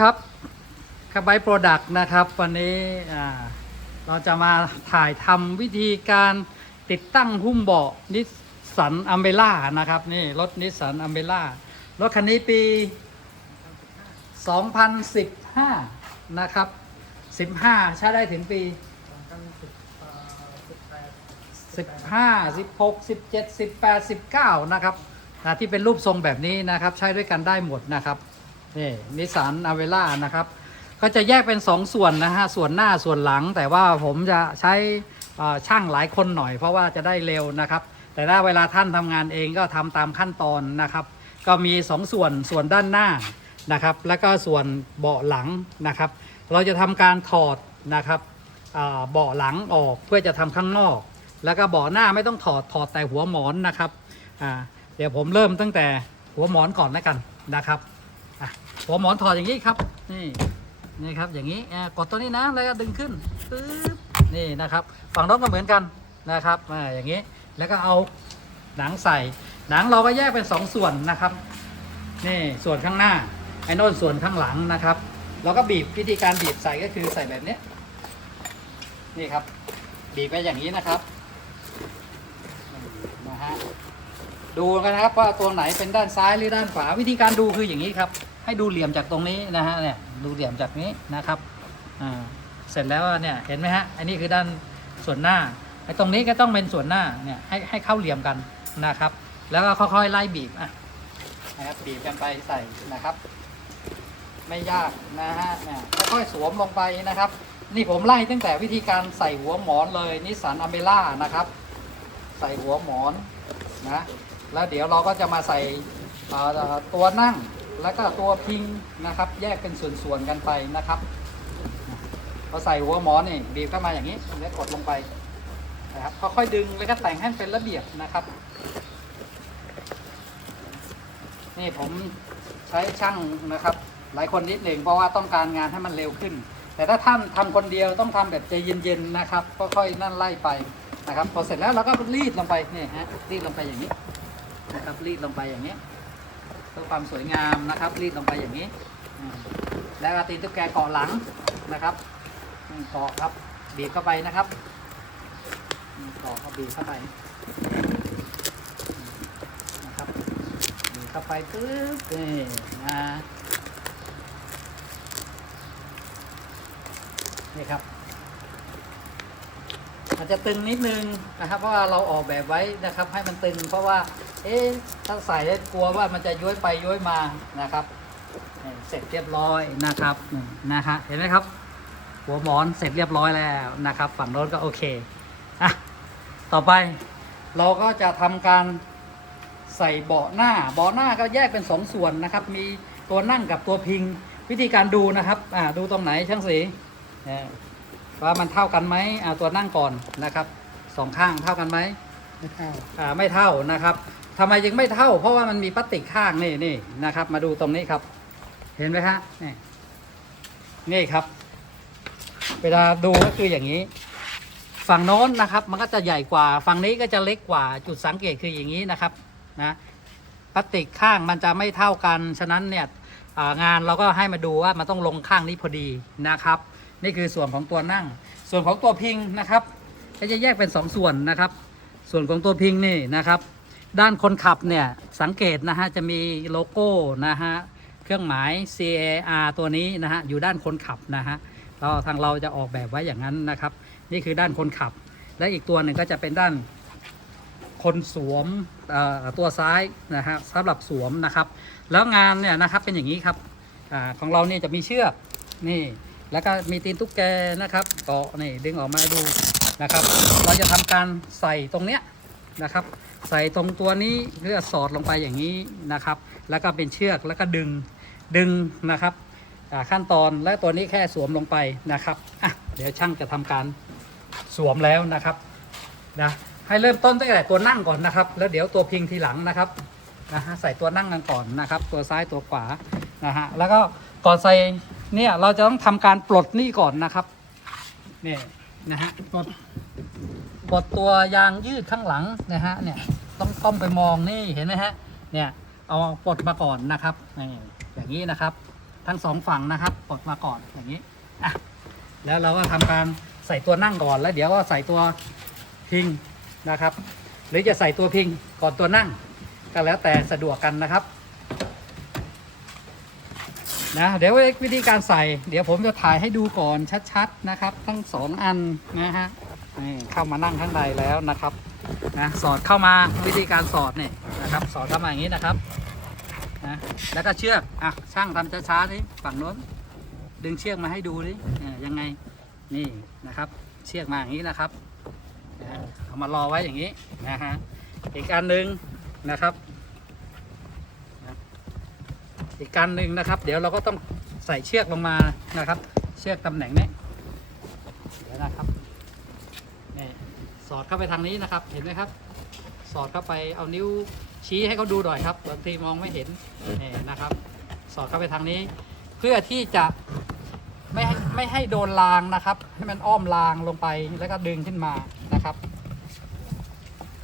ครับคาไบโปรดักต์นะครับวันนี้เราจะมาถ่ายทำวิธีการติดตั้งหุ้มเบาะนิสสันอัมเบล่านะครับนี่รถนิสสันอัมเบล่ารถคันนี้ปี 2015 นะครับ 15 ใช้ได้ถึงปี 15 16 17 18 19 นะครับที่เป็นรูปทรงแบบนี้นะครับ ใช้ด้วยกันได้หมดนะครับ นี่นิสสันอเวล่านะครับ ก็จะแยกเป็น 2 ส่วนนะฮะ ส่วนหน้าส่วนหลัง แต่ว่าผมจะใช้ช่างหลายคนหน่อยเพราะว่าจะได้เร็วนะครับ แต่ถ้าเวลาท่านทำงานเองก็ทำตามขั้นตอนนะครับ ก็มี2ส่วนส่วนด้านหน้านะครับ แล้วก็ส่วนเบาะหลังนะครับ เราจะทำการถอดนะครับเบาะหลังออกเพื่อจะทำข้างนอก แล้วก็เบาะหน้าไม่ต้องถอดถอดแต่หัวหมอนนะครับเดี๋ยวผมเริ่มตั้งแต่หัวหมอนก่อนแล้วกันนะครับอะ หัวหมอนถอดอย่างนี้ครับ นี่นี่ครับอย่างนี้กดตัวนี้นะแล้วก็ดึงขึ้นปึ๊บนี่นะครับ ฝั่งน้นก็เหมือนกันนะครับอ่าอย่างนี้แล้วก็เอาหนังใส่ หนังเราก็แยกเป็นสองส่วนนะครับนี่ส่วนข้างหน้าไอ้น่นส่วนข้างหลังนะครับเราก็บีบวิธีการบีบใส่ก็คือใส่แบบนี้นี่ครับ บีบไปอย่างนี้นะครับนะฮะดูกันนะครับว่าตัวไหนเป็นด้านซ้ายหรือด้านขวาวิธีการดูคืออย่างนี้ครับ ให้ดูเหลี่ยมจากตรงนี้นะฮะเนี่ยดูเหลี่ยมจากนี้นะครับอ่าเสร็จแล้วเนี่ยเห็นไหมฮะอันนี้คือด้านส่วนหน้าไอ้ตรงนี้ก็ต้องเป็นส่วนหน้าเนี่ยให้ให้เข้าเหลี่ยมกันนะครับ แล้วก็ค่อยๆไล่บีบอะนะครับบีบกันไปใส่นะครับ ไม่ยากนะฮะเนี่ยค่อยๆสวมลงไปนะครับ นี่ผมไล่ตั้งแต่วิธีการใส่หัวหมอนเลยนิสสันอเมล่านะครับ ใส่หัวหมอนนะแล้วเดี๋ยวเราก็จะมาใส่อ่อตัวนั่ง แล้วก็ตัวพิงนะครับ แยกเป็นส่วนๆกันไปนะครับพอใส่หัวหมอนนี่บีบเข้ามาอย่างนี้แล้วกดลงไปนะครับค่อยๆดึงแล้วก็แต่งให้เป็นระเบียบนะครับ นี่ผมใช้ช่างนะครับ หลายคนนิดหนึ่งเพราะว่าต้องการงานให้มันเร็วขึ้น แต่ถ้าท่านทำคนเดียวต้องทำแบบใจเย็นๆนะครับค่อยๆนั่นไล่ไปนะครับ พอเสร็จแล้วเราก็รีดลงไปนี่ฮะรีดลงไปอย่างนี้นะครับรีดลงไปอย่างนี้ พื่อความสวยงามนะครับ รีดลงไปอย่างนี้ แล้วก็ตีนตุ๊กแกเกาะหลังนะครับเกาะครับบีบเข้าไปนะครับเกาะก็บีบเข้าไปนะครับบีบเข้าไปปึ๊บนี่นะนี่ครับ อาจจะตึงนิดนึงนะครับ เพราะว่าเราออกแบบไว้นะครับ ให้มันตึง เพราะว่า เอ๊ะถ้าใส่แล้วกลัวว่ามันจะย้อยไปย้อยมานะครับ เสร็จเรียบร้อยนะครับนี่นะฮะเห็นไหมครับ หัวหมอนเสร็จเรียบร้อยแล้วนะครับ ฝั่งโน้นก็โอเคอะต่อไปเราก็จะทำการใส่เบาะหน้า เบาะหน้าก็แยกเป็นสองส่วนนะครับ มีตัวนั่งกับตัวพิง วิธีการดูนะครับ อ่า ดูตรงไหนช่างสี ว่ามันเท่ากันไหมอ่าตัวนั่งก่อนนะครับสองข้างเท่ากันไหมไม่เท่าอ่าไม่เท่านะครับทำไมจึงไม่เท่า เพราะว่ามันมีพลาสติกข้างนี่นี่นะครับ มาดูตรงนี้ครับ เห็นไหมฮะนี่นี่ครับ เวลาดูก็คืออย่างนี้ ฝั่งโน้นนะครับ มันก็จะใหญ่กว่า ฝั่งนี้ก็จะเล็กกว่าจุดสังเกตคืออย่างนี้นะครับนะพลาสติกข้างมันจะไม่เท่ากัน ฉะนั้นเนี่ยอ่างานเราก็ให้มาดูว่ามันต้องลงข้างนี้พอดีนะครับ นี่คือส่วนของตัวนั่ง ส่วนของตัวพิงนะครับก็จะแยกเป็นสองส่วนนะครับ ส่วนของตัวพิงนี่นะครับ ด้านคนขับเนี่ยสังเกตนะฮะจะมีโลโก้นะฮะเครื่องหมาย CAR ตัวนี้นะฮะอยู่ด้านคนขับนะฮะเราทางเราจะออกแบบไว้อย่างนั้นนะครับ นี่คือด้านคนขับ และอีกตัวหนึ่งก็จะเป็นด้านคนสวมตัวซ้ายนะฮะสำหรับสวมนะครับ แล้วงานเนี่ยนะครับเป็นอย่างนี้ครับอของเราเนี่ยจะมีเชือกนี่ แล้วก็มีตีนตุ๊กแกนะครับเกาะนี่ดึงออกมาดูนะครับ เราจะทำการใส่ตรงเนี้ยนะครับ ใส่ตรงตัวนี้เพื่อสอดลงไปอย่างนี้นะครับ แล้วก็เป็นเชือกแล้วก็ดึงดึงนะครับขั้นตอนและตัวนี้แค่สวมลงไปนะครับอะเดี๋ยวช่างจะทำการสวมแล้วนะครับนะให้เริ่มต้นตั้งแต่ตัวนั่งก่อนนะครับ แล้วเดี๋ยวตัวพิงทีหลังนะครับนะฮะใส่ตัวนั่งกันก่อนนะครับ ตัวซ้ายตัวขวานะฮะแล้วก็ก่อนใส่ เนี่ยเราจะต้องทำการปลดนี่ก่อนนะครับเนี่ยนะฮะปลดปลดตัวยางยืดข้างหลังนะฮะเนี่ยต้องก้มไปมองนี่เห็นไหมฮะเนี่ยเอาปลดมาก่อนนะครับนี่อย่างนี้นะครับ ทั้งสองฝั่งนะครับกดมาก่อนอย่างนี้อะแล้วเราก็ทำการใส่ตัวนั่งก่อนแล้วเดี๋ยวก็ใส่ตัวพิงนะครับ หรือจะใส่ตัวพิงก่อนตัวนั่งก็แล้วแต่สะดวกกันนะครับ นะเดี๋ยววิธีการใส่ เดี๋ยวผมจะถ่ายให้ดูก่อนชัดๆนะครับ ทั้งสองอันนะฮะนี่เข้ามานั่งข้างในแล้วนะครับนะสอดเข้ามาวิธีการสอดเนี่ยนะครับ สอดเข้ามาอย่างนี้นะครับนะแล้วก็เชือกอะช่างทำช้าๆนี่ฝั่งโน้นดึงเชือกมาให้ดูดิเอ่ยังไงนี่นะครับ เชือกมาอย่างนี้นะครับเอามารอไว้อย่างนี้นะฮะอีกอันหนึ่งนะครับ อีกการหนึ่งนะครับ เดี๋ยวเราก็ต้องใส่เชือกลงมานะครับ เชือกตำแหน่งนี้เดี๋ยวนะครับนี่สอดเข้าไปทางนี้นะครับเห็นไหมครับ สอดเข้าไปเอานิ้วชี้ให้เขาดูหน่อยครับบางทีมองไม่เห็นนี่นะครับ สอดเข้าไปทางนี้ เพื่อที่จะไม่ให้ไม่ให้โดนรางนะครับ ให้มันอ้อมรางลงไปแล้วก็ดึงขึ้นมานะครับ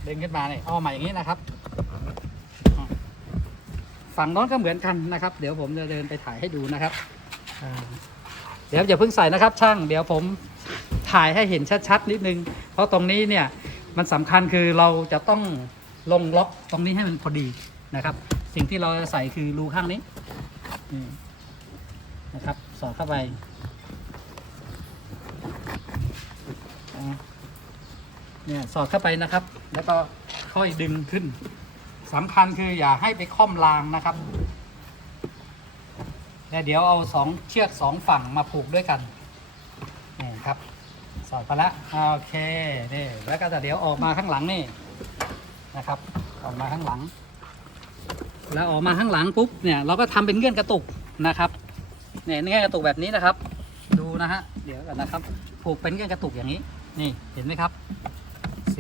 ดึงขึ้นมาเนี่ยอ้อมมาอย่างนี้นะครับ ฝั่งโน้นก็เหมือนกันนะครับ เดี๋ยวผมจะเดินไปถ่ายให้ดูนะครับอ่าเดี๋ยวอย่าเพิ่งใส่นะครับ ช่าง เดี๋ยวผมถ่ายให้เห็นชัดๆนิดนึง เพราะตรงนี้เนี่ยมันสำคัญคือเราจะต้องลงล็อกตรงนี้ให้มันพอดีนะครับ สิ่งที่เราจะใส่คือรูข้างนี้อืมนะครับ สอดเข้าไปอะเนี่ยสอดเข้าไปนะครับ แล้วก็ค่อยดึงขึ้น สำคัญคืออย่าให้ไปค่อมรางนะครับ แล้วเดี๋ยวเอาสองเชือกสองฝั่งมาผูกด้วยกันนี่ครับ สอดไปแล้วโอเคนี่แล้วก็จะเดี๋ยวออกมาข้างหลังนี่นะครับ ออกมาข้างหลัง แล้วออกมาข้างหลังปุ๊บเนี่ยเราก็ทำเป็นเงื่อนกระตุกนะครับเนี่ยเงื่อนกระตุกแบบนี้นะครับ ดูนะฮะเดี๋ยวกันนะครับ ผูกเป็นเงื่อนกระตุกอย่างนี้ นี่เห็นไหมครับ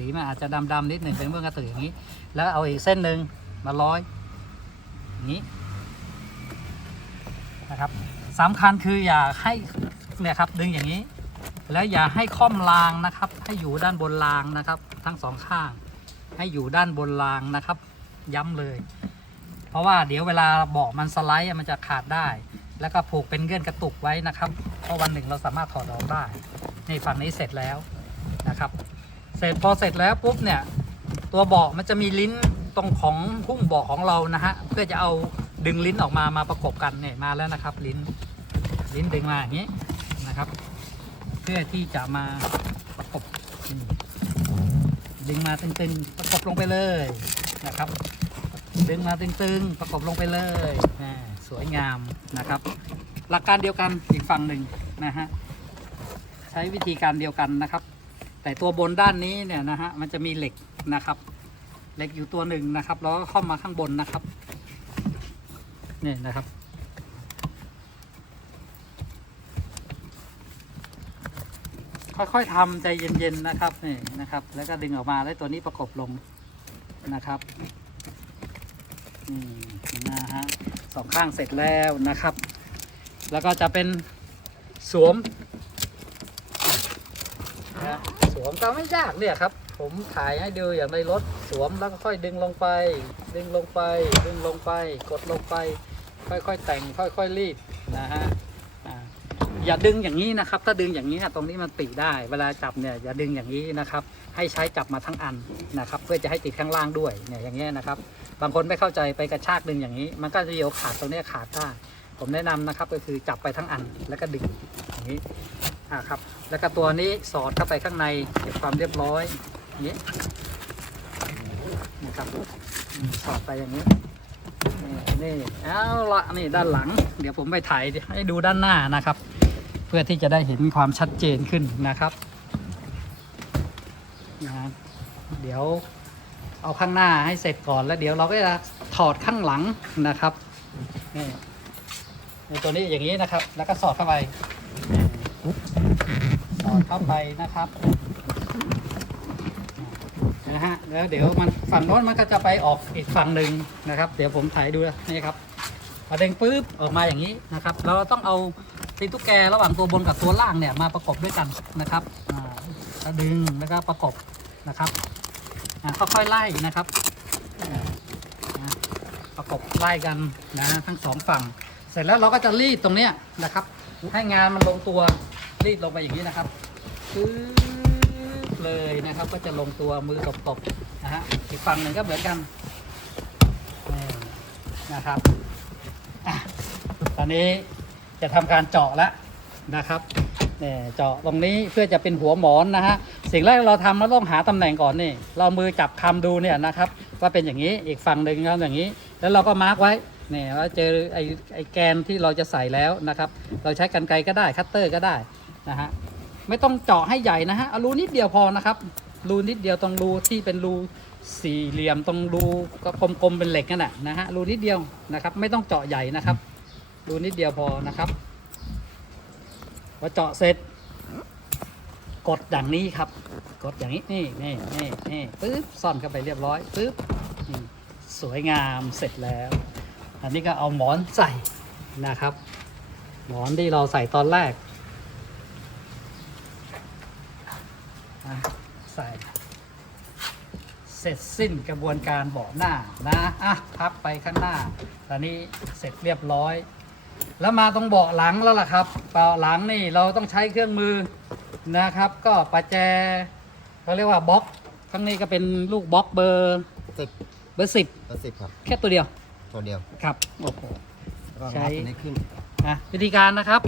สีมันอาจจะดำๆนิดหนึ่งเป็นเงื่อนกระตุกอย่างนี้ แล้วเอาอีกเส้นหนึ่งมาร้อยอย่างนี้นะครับสำคัญคืออย่าให้เนี่ยครับดึงอย่างนี้ แล้วอย่าให้ค่อมรางนะครับ ให้อยู่ด้านบนรางนะครับ ทั้งสองข้าง ให้อยู่ด้านบนรางนะครับ ย้ำเลย เพราะว่าเดี๋ยวเวลาเบาะมันสไลด์มันจะขาดได้ แล้วก็ผูกเป็นเงื่อนกระตุกไว้นะครับเพราะวันหนึ่งเราสามารถถอดออกได้ในฝั่งนี้เสร็จแล้วนะครับ เสร็จพอเสร็จแล้วปุ๊บเนี่ยตัวเบาะมันจะมีลิ้นตรงของหุ้มเบาะของเรานะฮะเพื่อจะเอาดึงลิ้นออกมามาประกบกันเนี่ยมาแล้วนะครับ ลิ้นลิ้นดึงมาอย่างนี้นะครับ เพื่อที่จะมาประกบดึงมาตึงๆประกบลงไปเลยนะครับ ดึงมาตึงๆประกบลงไปเลยสวยงามนะครับ หลักการเดียวกันอีกฝั่งหนึ่งนะฮะใช้วิธีการเดียวกันนะครับ แต่ตัวบนด้านนี้เนี่ยนะฮะมันจะมีเหล็กนะครับ เหล็กอยู่ตัวหนึ่งนะครับ แล้วก็เข้ามาข้างบนนะครับนี่นะครับ ค่อยๆทำใจเย็นๆนะครับนี่นะครับ แล้วก็ดึงออกมาแล้วตัวนี้ประกบลงนะครับนี่นะฮะสองข้างเสร็จแล้วนะครับ แล้วก็จะเป็นสวมนะ สวมก็ไม่ยากเนี่ยครับ ผมถ่ายให้ดูอย่างในรถสวมแล้วก็ค่อยดึงลงไป ดึงลงไป ดึงลงไป กดลงไป ค่อยๆแต่งค่อยๆรีดนะฮะอย่าดึงอย่างนี้นะครับ ถ้าดึงอย่างนี้ตรงนี้มันปิได้ เวลาจับเนี่ยอย่าดึงอย่างนี้นะครับ ให้ใช้จับมาทั้งอันนะครับ เพื่อจะให้ติดข้างล่างด้วยเนี่ยอย่างเงี้ยนะครับ บางคนไม่เข้าใจไปกระชากดึงอย่างนี้ มันก็จะเยียวขาดตรงนี้ขาดได้ผมแนะนำนะครับก็คือจับไปทั้งอันแล้วก็ดึงอย่างนี้อ่าครับ แล้วก็ตัวนี้สอดเข้าไปข้างในเก็บความเรียบร้อยอย่างนี้นะครับสอดไปอย่างนี้นี่เอาละนี่ด้านหลัง เดี๋ยวผมไปถ่ายให้ดูด้านหน้านะครับ เพื่อที่จะได้เห็นความชัดเจนขึ้นนะครับนะเดี๋ยวเอาข้างหน้าให้เสร็จก่อนแล้วเดี๋ยวเราก็จะถอดข้างหลังนะครับนี่ตัวนี้อย่างนี้นะครับ แล้วก็สอดเข้าไป อดเข้าไปนะครับนะฮะแล้วเดี๋ยวมันฝั่งโน้นมันก็จะไปออกอีกฝั่งหนึ่งนะครับ เดี๋ยวผมถ่ายดูนี่ครับพอเด้งปุ๊บออกมาอย่างนี้นะครับ เราต้องเอาตีนตุ๊กแกระหว่างตัวบนกับตัวล่างเนี่ยมาประกบด้วยกันนะครับอ่าแล้วดึงแล้วก็ประกบนะครับอะค่อยๆไล่นะครับประกบไล่กันนะทั้งสองฝั่ง เสร็จแล้วเราก็จะรีดตรงเนี้ยนะครับ ให้งานมันลงตัว รีดลงไปอย่างนี้นะครับปึ๊บเลยนะครับ ก็จะลงตัวมือตบๆนะฮะอีกฝั่งหนึ่งก็เหมือนกันนี่นะครับอตอนนี้จะทำการเจาะแล้วนะครับเนี่ยเจาะตรงนี้เพื่อจะเป็นหัวหมอนนะฮะสิ่งแรกเราทำเราต้องหาตำแหน่งก่อนนี่ เรามือจับคำดูเนี่ยนะครับ ว่าเป็นอย่างนี้อีกฝั่งหนึ่งก็อย่างนี้ แล้วเราก็มาร์กไว้เนี่ยว่าเจอไอ้ไอ้แกนที่เราจะใส่แล้วนะครับ เราใช้กันไกรก็ได้คัตเตอร์ก็ได้ นะฮะไม่ต้องเจาะให้ใหญ่นะฮะรูนิดเดียวพอนะครับ รูนิดเดียวตรงรูที่เป็นรูสี่เหลี่ยมตรงรูก็กลมๆเป็นเหล็กนั่นแหละนะฮะรูนิดเดียวนะครับ ไม่ต้องเจาะใหญ่นะครับ รูนิดเดียวพอนะครับพอเจาะเสร็จ กดอย่างนี้ครับ กดอย่างนี้นี่นี่นี่นี่ปึ๊บซ่อนเข้าไปเรียบร้อยปึ๊บสวยงามเสร็จแล้ว อันนี้ก็เอาหมอนใส่นะครับ หมอนที่เราใส่ตอนแรกอะใส่ เสร็จสิ้นกระบวนการเบาะหน้านะอะพับไปข้างหน้า ตอนนี้เสร็จเรียบร้อย แล้วมาตรงเบาะหลังแล้วล่ะครับเบาะหลังนี่เราต้องใช้เครื่องมือนะครับ ก็ประแจเขาเรียกว่าบล็อกข้างนี้ก็เป็นลูกบล็อกเบอร์สิบเบอร์สิบต่อสิบครับ แค่ตัวเดียว ตัวเดียวครับโอ้โหแล้วก็ใช้งัดตัวนี้ขึ้นอะวิธีการนะครับ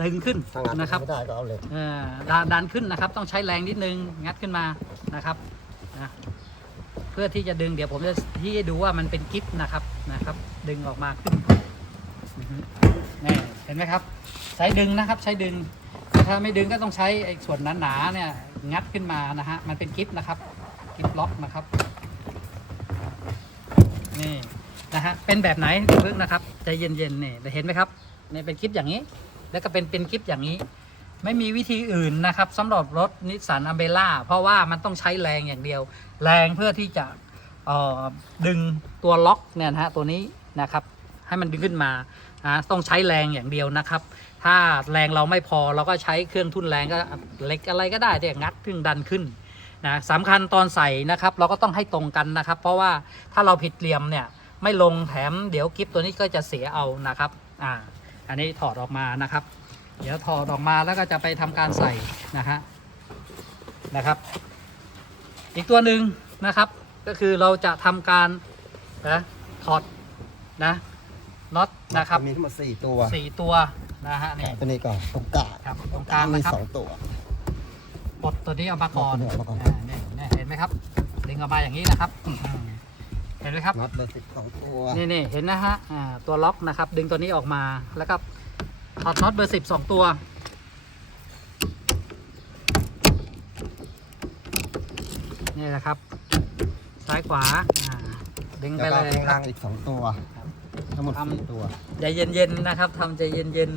ดึงขึ้นถ้างัดนะครับไม่ได้ก็เอาเหล็กเอ่อดันดันขึ้นนะครับ ต้องใช้แรงนิดนึงงัดขึ้นมานะครับนะ เพื่อที่จะดึงเดี๋ยวผมจะที่ให้ดูว่ามันเป็นกิฟนะครับนะครับ ดึงออกมานี่เห็นไหมครับ ใช้ดึงนะครับใช้ดึงถ้าไม่ดึงก็ต้องใช้ไอ้ส่วนหนาๆเนี่ยงัดขึ้นมานะฮะมันเป็นกิฟนะครับกิฟล็อกนะครับนี่นะฮะเป็นแบบไหนเพิ่งนะครับใจเย็นๆนี่เห็นไหมครับนี่เป็นกิฟอย่างนี้ แล้วก็เป็นเป็นกิฟอย่างนี้ ไม่มีวิธีอื่นนะครับสำหรับรถนิสสันอเบล่าเพราะว่ามันต้องใช้แรงอย่างเดียว แรงเพื่อที่จะดึงตัวล็อกเนี่ยนะฮะตัวนี้นะครับ ให้มันดึงขึ้นมาต้องใช้แรงอย่างเดียวนะครับ ถ้าแรงเราไม่พอเราก็ใช้เครื่องทุ่นแรงก็เล็กอะไรก็ได้ที่งัดขึ้นดันขึ้นนะสำคัญตอนใส่นะครับ เราก็ต้องให้ตรงกันนะครับ เพราะว่าถ้าเราผิดเหลี่ยมเนี่ยไม่ลงแถมเดี๋ยวกิฟตัวนี้ก็จะเสียเอานะครับอ่าอันนี้ถอดออกมานะครับ เดี๋ยวถอดออกมาแล้วก็จะไปทำการใส่นะฮะนะครับ อีกตัวหนึ่งนะครับ ก็คือเราจะทำการนะถอดนะน็อตนะครับมีทั้งหมดสี่ตัวสี่ตัวนะฮะนี่ตัวนี้ก่อนตรงกลางครับตรงกลางมีนะครับสองตัวปลดตัวนี้ออกมาก่อนปลดตัวนี้ออกมาก่อนอ่าเนี่ยเนี่ยเห็นไหมครับดึงออกมาอย่างนี้นะครับอืมเห็นไหมครับน็อตเบอร์สิบสองตัวนี่นี่เห็นนะฮะอ่าตัวล็อกนะครับ ดึงตัวนี้ออกมาแล้วก็ ถอดน็อตเบอร์สิบสองตัว นี่แหละครับ ซ้ายขวาอ่าดึงไปแล้วเลก็ยข้างครัล่าบ งอีกสองตัว ทั้งหมดทำ สี่ตัว ใจเย็นๆนะครับทำใจเย็น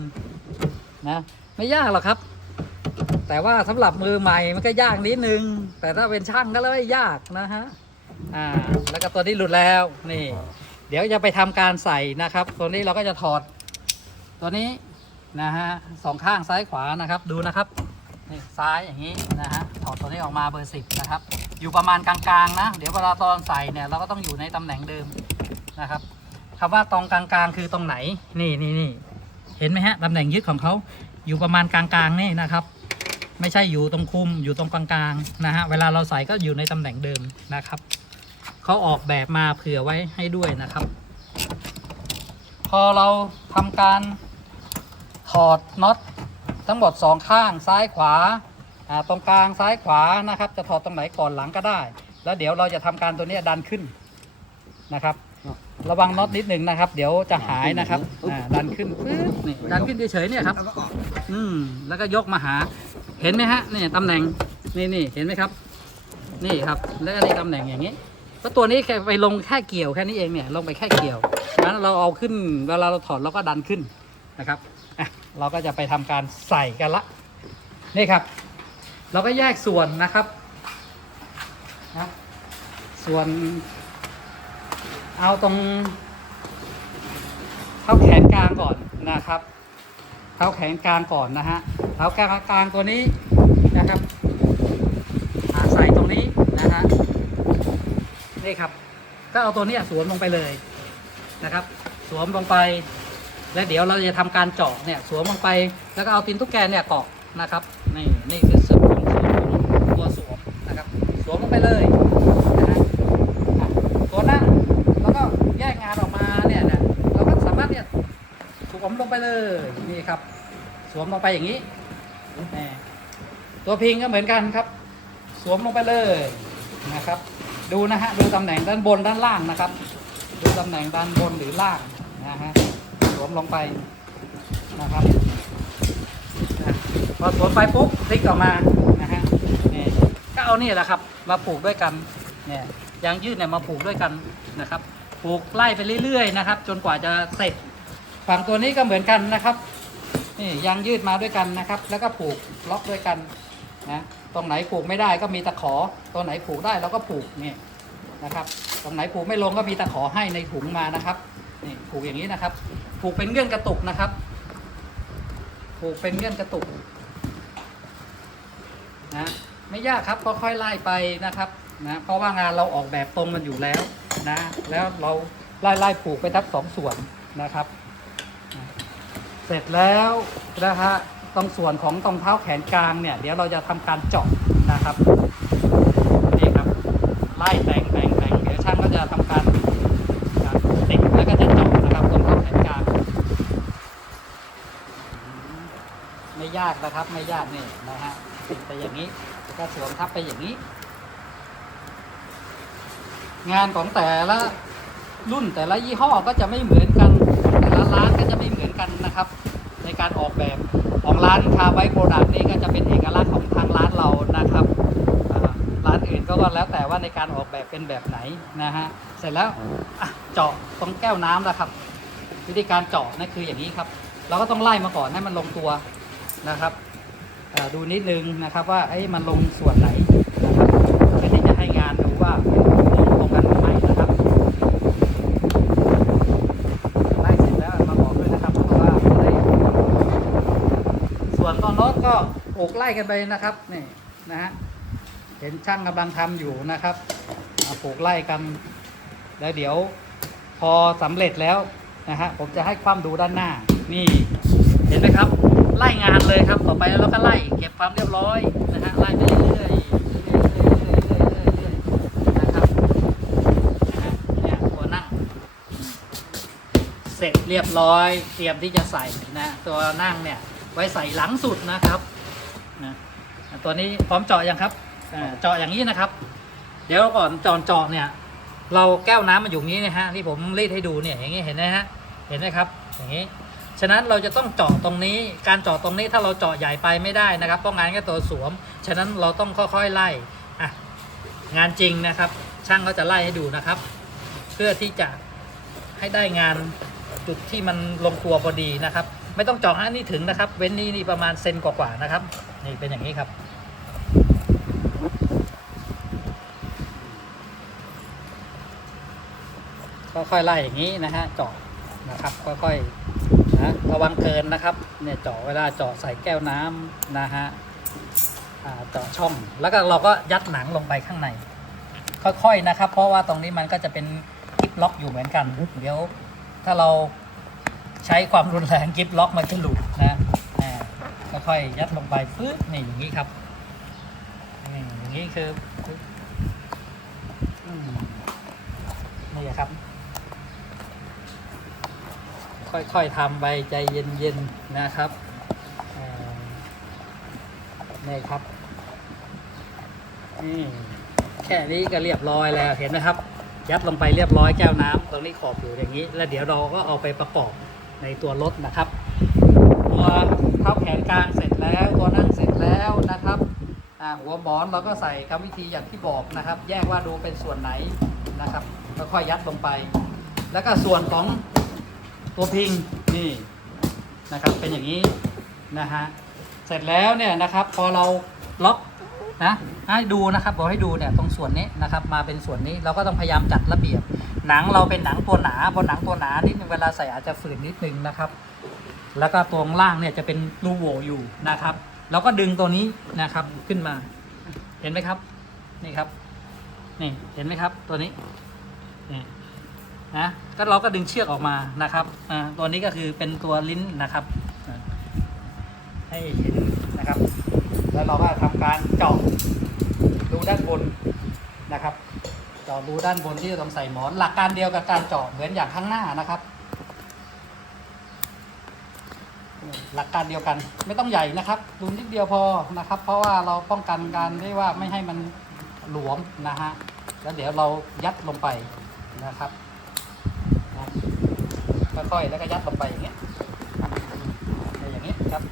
ๆนะไม่ยากหรอกครับ แต่ว่าสำหรับมือใหม่มันก็ยากนิดนึง แต่ถ้าเป็นช่างก็เลยยากนะฮะอ่าแล้วก็ตัวนี้หลุดแล้วนี่ เดี๋ยวจะไปทำการใส่นะครับ ตัวนี้เราก็จะถอด ตัวนี้ นะฮะสองข้างซ้ายขวานะครับดูนะครับนี่ซ้ายอย่างนี้นะฮะถอดตัวนี้ออกมาเบอร์สิบนะครับ อยู่ประมาณกลางๆนะ เดี๋ยวเวลาตอนใส่เนี่ยเราก็ต้องอยู่ในตำแหน่งเดิมนะครับคำว่าตรงกลางๆคือตรงไหนนี่นี่นี่เห็นไหมฮะตำแหน่งยึดของเขาอยู่ประมาณกลางๆนี่นะครับไม่ใช่อยู่ตรงคุมอยู่ตรงกลางๆนะฮะเวลาเราใส่ก็อยู่ในตำแหน่งเดิมนะครับเขาออกแบบมาเผื่อไว้ให้ด้วยนะครับ พอเราทำการ ถอดน็อตทั้งหมดสองข้างซ้ายขวาตรงกลางซ้ายขวานะครับ จะถอดตรงไหนก่อนหลังก็ได้ แล้วเดี๋ยวเราจะทำการตัวนี้ดันขึ้นนะครับ ระวังน็อตนิดหนึ่งนะครับ เดี๋ยวจะหายนะครับดันขึ้นนี่ดันขึ้นเฉยๆเนี่ยครับแล้วก็ออกอืมแล้วก็ยกมาหา เห็นไหมฮะนี่ตำแหน่งนี่นี่เห็นไหมครับ นี่ครับ แล้วก็นี่ตำแหน่งอย่างนี้ก็ตัวนี้แค่ไปลงแค่เกี่ยวแค่นี้เองเนี่ยลงไปแค่เกี่ยวนั้นเราเอาขึ้นเวลาเราถอดเราก็ดันขึ้นนะครับ เราก็จะไปทำการใส่กันละนี่ครับ เราก็แยกส่วนนะครับนะส่วนเอาตรงเท้าแขนกลางก่อนนะครับ เท้าแขนกลางก่อนนะฮะเท้ากลางกลางตัวนี้นะครับอ่าใส่ตรงนี้นะฮะนี่ครับ ก็เอาตัวนี้สวมลงไปเลยนะครับ สวมลงไป แล้วเดี๋ยวเราจะทำการเจาะเนี่ยสวมลงไป แล้วก็เอาตีนตุ๊กแกเนี่ยเกาะนะครับ นี่นี่คือส่วนของของตัวสวมนะครับ สวมลงไปเลยนะฮะตัวนั่งแล้วก็แยกงานออกมาเนี่ยเนี่ยเราก็สามารถเนี่ยสวมลงไปเลยนี่ครับ สวมลงไปอย่างนี้นี่ตัวพิงก็เหมือนกันครับ สวมลงไปเลยนะครับ ดูนะฮะดูตำแหน่งด้านบนด้านล่างนะครับ ดูตำแหน่งด้านบนหรือล่างนะฮะ วมลงไปนะครับพอสวมไปปุ๊บพลิกออกมานะฮะนี่ก็เอานี่แหละครับ มาผูกด้วยกันเนี่ยยางยืดเนี่ยมาผูกด้วยกันนะครับผูกไล่ไปเรื่อยๆนะครับ จนกว่าจะเสร็จฝั่งตัวนี้ก็เหมือนกันนะครับนี่ยางยืดมาด้วยกันนะครับ แล้วก็ผูกล็อกด้วยกันนะตรงไหนผูกไม่ได้ก็มีตะขอตรงไหนผูกได้เราก็ผูกนี่นะครับ ตรงไหนผูกไม่ลงก็มีตะขอให้ในถุงมานะครับนี่ผูกอย่างนี้นะครับ ผูกเป็นเงื่อนกระตุกนะครับ ผูกเป็นเงื่อนกระตุกนะไม่ยากครับค่อยไล่ไปนะครับนะเพราะว่างานเราออกแบบตรงมันอยู่แล้วนะแล้วเราไล่ไล่ผูกไปทั้งสองส่วนนะครับ เสร็จแล้วนะฮะตรงส่วนของตรงเท้าแขนกลางเนี่ย เดี๋ยวเราจะทำการเจาะนะครับนี่ครับไล่แต่งแต่งแต่งเดี๋ยวช่างก็จะทำกาการติดแล้วก็จะเจาะนะครับตรงข้อแขนกลางอืมไม่ยากนะครับ ไม่ยากนี่นะฮะติดไปอย่างนี้ก็สวมทับไปอย่างนี้ งานของแต่ละรุ่นแต่ละยี่ห้อก็จะไม่เหมือนกัน แต่ละร้านก็จะไม่เหมือนกันนะครับ ในการออกแบบของร้านคาไวโปรดักต์นี่ก็จะเป็นเอกลักษณ์ของทางร้านเรานะครับร้านอื่นก็แล้วแต่ว่าในการออกแบบเป็นแบบไหนนะฮะเสร็จแล้วเจาะตรงแก้วน้ำนะครับ วิธีการเจาะนั่นคืออย่างนี้ครับ เราก็ต้องไล่มาก่อนให้มันลงตัว นะครับดูนิดนึงนะครับว่าไอ้มันลงส่วนไหนนะครับเพื่อที่จะให้งานดูว่าลงตรงกันหรือไม่นะครับไล่เสร็จแล้วมาบอกด้วยนะครับเพราะว่าได้ส่วนตอนโน้นก็ปลูกไล่กันไปนะครับนี่นะฮะเห็นช่างกำลังทำอยู่นะครับมาปลูกไล่กันแล้วเดี๋ยวพอสำเร็จแล้วนะฮะผมจะให้ความดูด้านหน้านี่เห็นไหมครับ ไล่งานเลยครับ ต่อไปแล้วก็ไล่เก็บความเรียบร้อยนะฮะไล่ไปเรื่อยๆเรื่อยๆเรื่อยๆเรื่อยๆเรื่อยๆนะครับนะฮะเนี่ยตัวนั่งเสร็จเรียบร้อยเตรียมที่จะใส่นะตัวนั่งเนี่ยไว้ใส่หลังสุดนะครับนะตัวนี้พร้อมเจาะยังครับเจาะอย่างนี้นะครับ เดี๋ยวก่อนจอนเจาะเนี่ย เราแก้วน้ำมันอยู่นี้นะฮะที่ผมรีดให้ดูเนี่ยอย่างนี้เห็นไหมฮะเห็นไหมครับ อย่างนี้ ฉะนั้นเราจะต้องเจาะตรงนี้ การเจาะตรงนี้ถ้าเราเจาะใหญ่ไปไม่ได้นะครับ เพราะงานแค่ตัวสวม ฉะนั้นเราต้องค่อยๆไล่อะงานจริงนะครับ ช่างก็จะไล่ให้ดูนะครับ เพื่อที่จะให้ได้งานจุดที่มันลงตัวพอดีนะครับ ไม่ต้องเจาะให้นี่ถึงนะครับ เว้นนี่นี่ประมาณเซนกว่าๆนะครับ นี่เป็นอย่างนี้ครับค่อยๆไล่อย่างนี้นะฮะเจาะนะครับ ค่อยๆ นะระวังเกินนะครับเนี่ยเจาะเวลาเจาะใส่แก้วน้ำนะฮะเจาะช่องแล้วก็เราก็ยัดหนังลงไปข้างใน ค่อยๆนะครับ เพราะว่าตรงนี้มันก็จะเป็นกิฟล็อกอยู่เหมือนกัน เดี๋ยวถ้าเราใช้ความรุนแรงกิฟล็อกมันจะหลุดนะอ่าค่อยๆยัดลงไปปึ๊บนี่อย่างนี้ครับนี่อย่างนี้คือนี่ครับ ค่อยๆทำไปใจเย็นๆนะครับนี่ครับนี่แค่นี้ก็เรียบร้อยแล้วเห็นไหมครับ ยัดลงไปเรียบร้อยแก้วน้ำตรงนี้ขอบอยู่อย่างนี้ แล้วเดี๋ยวเราก็เอาไปประกอบในตัวรถนะครับ ตัวเท้าแขนกลางเสร็จแล้วตัวนั่งเสร็จแล้วนะครับหัวหมอนเราก็ใส่กรรมวิธีอย่างที่บอกนะครับ แยกว่าดูเป็นส่วนไหนนะครับแล้วค่อยยัดลงไป แล้วก็ส่วนของ ตัวพิงนี่นะครับ เป็นอย่างนี้นะฮะเสร็จแล้วเนี่ยนะครับ พอเราล็อกนะให้ดูนะครับบอกให้ดูเนี่ยตรงส่วนนี้นะครับ มาเป็นส่วนนี้เราก็ต้องพยายามจัดระเบียบ หนังเราเป็นหนังตัวหนาพอหนังตัวหนานิดนึงเวลาใส่อาจจะฝืนนิดนึงนะครับ แล้วก็ตรงล่างเนี่ยจะเป็นรูโหว่อยู่นะครับเราก็ดึงตัวนี้นะครับขึ้นมา เห็นไหมครับ นี่ครับ นี่เห็นไหมครับ ตัวนี้นี่ นะก็เราก็ดึงเชือกออกมานะครับอ่าตัวนี้ก็คือเป็นตัวลิ้นนะครับให้เห็นนะครับ แล้วเราก็ทำการเจาะรูด้านบนนะครับเจาะรูด้านบนที่จะต้องใส่หมอน หลักการเดียวกับการเจาะเหมือนอย่างข้างหน้านะครับ หลักการเดียวกันไม่ต้องใหญ่นะครับรูนิดเดียวพอนะครับ เพราะว่าเราป้องกันการที่ว่าไม่ให้มันหลวมนะฮะแล้วเดี๋ยวเรายัดลงไปนะครับ ค่อยๆแล้วก็ยัดลงไปอย่างเงี้ยอย่างเงี้ยครับ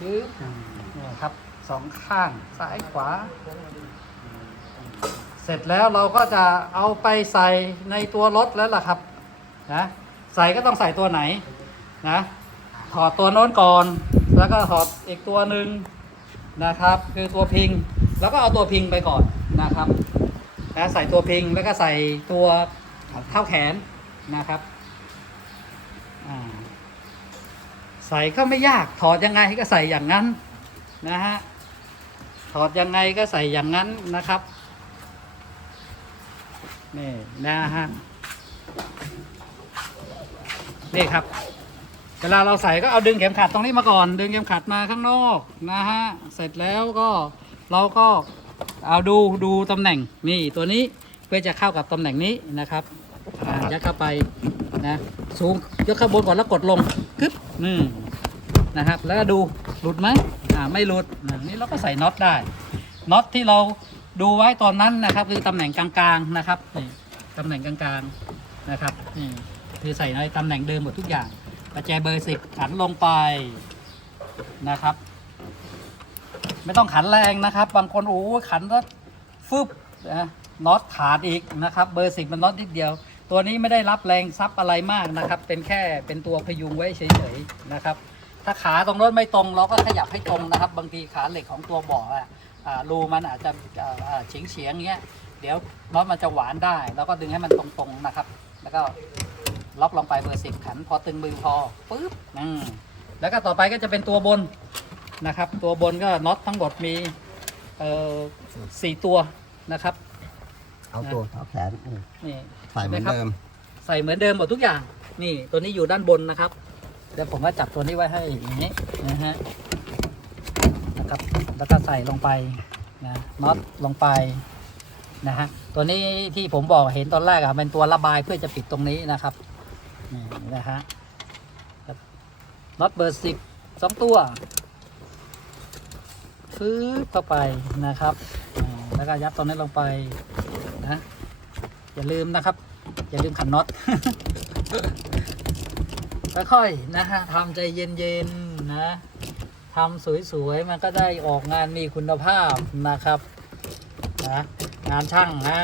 คือนี่ครับสองข้างซ้ายขวา เสร็จแล้วเราก็จะเอาไปใส่ในตัวรถแล้วล่ะครับนะใส่ก็ต้องใส่ตัวไหนนะถอดตัวโน้นก่อน แล้วก็ถอดอีกตัวหนึ่งนะครับ คือตัวพิง แล้วก็เอาตัวพิงไปก่อนนะครับนะใส่ตัวพิงแล้วก็ใส่ตัว เท้าแขนนะครับใส่ก็ไม่ยากถอดยังไงก็ใส่อย่างนั้นนะฮะถอดยังไงก็ใส่อย่างนั้นนะครับนี่นะฮะนี่ครับ เวลาเราใส่ก็เอาดึงเข็มขัดตรงนี้มาก่อน ดึงเข็มขัดมาข้างนอกนะฮะเสร็จแล้วก็เราก็เอาดูดูตำแหน่งนี่ตัวนี้เพื่อจะเข้ากับตำแหน่งนี้นะครับ อ่ายัดเข้าไปนะสูงยกข้างบนก่อนแล้วกดลงกึ๊บนี่นะครับ แล้วก็ดูหลุดไหมอ่าไม่หลุดนี่เราก็ใส่น็อตได้น็อตที่เราดูไว้ตอนนั้นนะครับ คือตำแหน่งกลางๆนะครับนี่ตำแหน่งกลางๆนะครับนี่คือใส่ในตำแหน่งเดิมหมดทุกอย่างประแจเบอร์สิบขันลงไปนะครับ ไม่ต้องขันแรงนะครับ บางคนโอ้ขันแล้วฟึบนะน็อตขาดอีกนะครับ เบอร์สิบมันน็อตนิดเดียว ตัวนี้ไม่ได้รับแรงซับอะไรมากนะครับ เป็นแค่เป็นตัวพยุงไว้เฉยๆนะครับ ถ้าขาตรงรถไม่ตรงเราก็ขยับให้ตรงนะครับ บางทีขาเหล็กของตัวเบาะอะอ่ารูมันอาจจะเฉียงเฉียงเงี้ยเดี๋ยวน็อตมันจะหวานได้ แล้วก็ดึงให้มันตรงๆนะครับ แล้วก็ล็อกลงไปเบอร์สิบขัน พอตึงมือพอปึ๊บอืมแล้วก็ต่อไปก็จะเป็นตัวบนนะครับ ตัวบนก็น็อตทั้งหมดมีเอ่อสี่ตัวนะครับ เอาตัวเท้าแขนอืมนี่ใส่เหมือนเดิมใส่เหมือนเดิมหมดทุกอย่าง นี่ตัวนี้อยู่ด้านบนนะครับเดี๋ยวผมก็จับตัวนี้ไว้ให้อย่างนี้นะฮะนะครับ แล้วก็ใส่ลงไปนะน็อตลงไปนะฮะตัวนี้ที่ผมบอกเห็นตอนแรกอะเป็นตัวระบายเพื่อจะปิดตรงนี้นะครับนี่นะฮะครับน็อตเบอร์สิบสองตัวฟื้บเข้าไปนะครับอ่าแล้วก็ยัดตรงนี้ลงไปะ อย่าลืมนะครับ อย่าลืมขันน็อตค่อยๆนะฮะทำใจเย็นๆนะทำสวยๆมันก็ได้ออกงานมีคุณภาพนะครับนะงานช่างนะ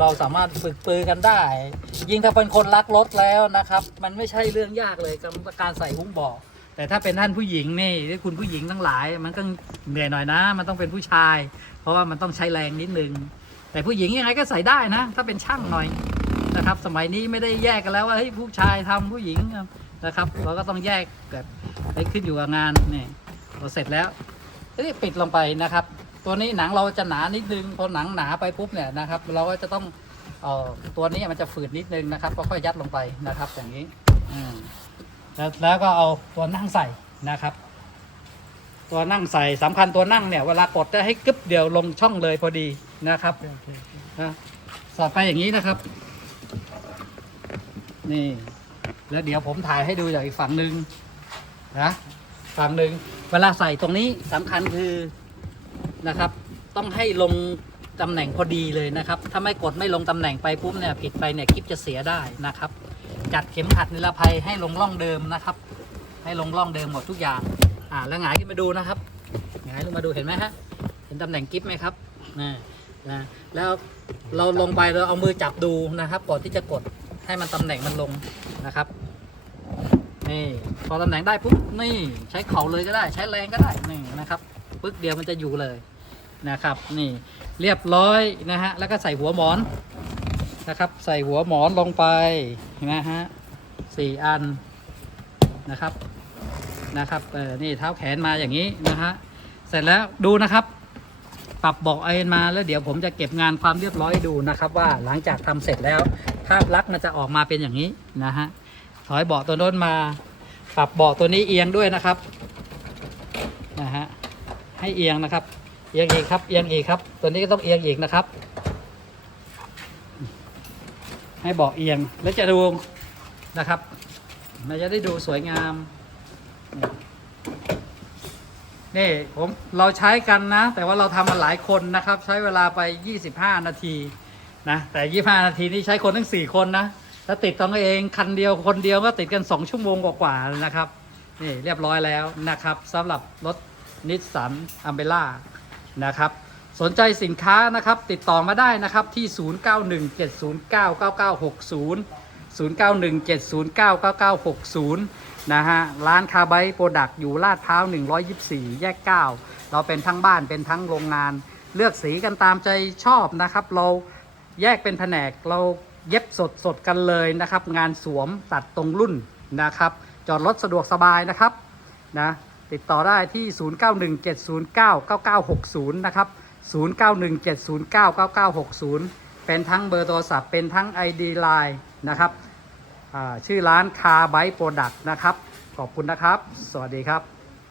เราสามารถฝึกปือกันได้ ยิ่งถ้าเป็นคนรักรถแล้วนะครับ มันไม่ใช่เรื่องยากเลยกับการใส่หุ้มบาะแต่ถ้าเป็นท่านผู้หญิงนี่หรือคุณผู้หญิงทั้งหลาย มันก็เหนื่อยหน่อยนะ มันต้องเป็นผู้ชาย เพราะว่ามันต้องใช้แรงนิดนึง แต่ผู้หญิงยังไงก็ใส่ได้นะ ถ้าเป็นช่างหน่อยนะครับ สมัยนี้ไม่ได้แยกกันแล้วว่าเฮ้ยผู้ชายทำผู้หญิงนะครับ เราก็ต้องแยกแบบให้ขึ้นอยู่กับงานนี่พอเสร็จแล้วนี่ปิดลงไปนะครับ ตัวนี้หนังเราจะหนานิดนึงพอหนังหนาไปปุ๊บเนี่ยนะครับ เราก็จะต้องเอ่อตัวนี้มันจะฝืดนิดนึงนะครับ ก็ค่อยยัดลงไปนะครับ อย่างนี้อืมแล้วแล้วก็เอาตัวนั่งใส่นะครับ ตัวนั่งใส่สำคัญตัวนั่งเนี่ยเวลากดจะให้กึ๊บเดียวลงช่องเลยพอดี นะครับนะสอดไปอย่างนี้นะครับ นี่ แล้วเดี๋ยวผมถ่ายให้ดูจากอีกฝั่งหนึ่งนะฝั่งหนึ่งเวลาใส่ตรงนี้สำคัญคือนะครับ ต้องให้ลงตำแหน่งพอดีเลยนะครับ ถ้าไม่กดไม่ลงตำแหน่งไปปุ๊บเนี่ยผิดไปเนี่ยคลิปจะเสียได้นะครับ จัดเข็มขัดนิรภัยให้ลงร่องเดิมนะครับ ให้ลงร่องเดิมหมดทุกอย่าง อ่าแล้วหงายขึ้นมาดูนะครับหงายลงมาดูเห็นไหมฮะเห็นตำแหน่งกิฟไหมครับนะ นะแล้วเราลงไปเราเอามือจับดูนะครับ ก่อนที่จะกดให้มันตำแหน่งมันลงนะครับนี่พอตำแหน่งได้ปุ๊บนี่ใช้เข่าเลยก็ได้ ใช้แรงก็ได้นี่นะครับปึ๊กเดียวมันจะอยู่เลยนะครับ นี่เรียบร้อยนะฮะแล้วก็ใส่หัวหมอนนะครับ ใส่หัวหมอนลงไปนะฮะสี่อันนะครับนะครับเออนี่เท้าแขนมาอย่างนี้นะฮะเสร็จแล้วดูนะครับ ปรับเบอกเอ็นมาแล้วเดี๋ยวผมจะเก็บงานความเรียบร้อยดูนะครับ ว่าหลังจากทำเสร็จแล้วภาพลักษณ์มันจะออกมาเป็นอย่างนี้นะฮะถอยเบาะตัวโน้นมาปรับเบาะตัวนี้เอียงด้วยนะครับนะฮะให้เอียงนะครับ เอียงอีกครับเอียงอีกครับ ตัวนี้ก็ต้องเอียงอีกนะครับ ให้เบาะเอียงแล้วจะดูนะครับมันจะได้ดูสวยงาม นี่ผมเราใช้กันนะ แต่ว่าเราทำมาหลายคนนะครับ ใช้เวลาไป 25 นาทีนะแต่ 25 นาทีนี่ใช้คนทั้ง 4 คนนะถ้าติดต้องเองคันเดียวคนเดียวก็ติดกัน 2 ชั่วโมงกว่าๆนะครับนี่เรียบร้อยแล้วนะครับสำหรับรถนิสสันอัมเบล่านะครับสนใจสินค้านะครับติดต่อมาได้นะครับที่ 0917099960 0917099960 นะฮะ ร้านคาไบโปรดักต์อยู่ลาดพร้าว 124 แยก 9 เราเป็นทั้งบ้านเป็นทั้งโรงงาน เลือกสีกันตามใจชอบนะครับ เราแยกเป็นแผนกเราเย็บสดสดกันเลยนะครับ งานสวมตัดตรงรุ่นนะครับ จอดรถสะดวกสบายนะครับนะติดต่อได้ที่ 0917099960 นะครับ 0917099960 เป็นทั้งเบอร์โทรศัพท์เป็นทั้ง ID Line นะครับ ชื่อร้านคาไบโปรดักต์นะครับ ขอบคุณนะครับ สวัสดีครับ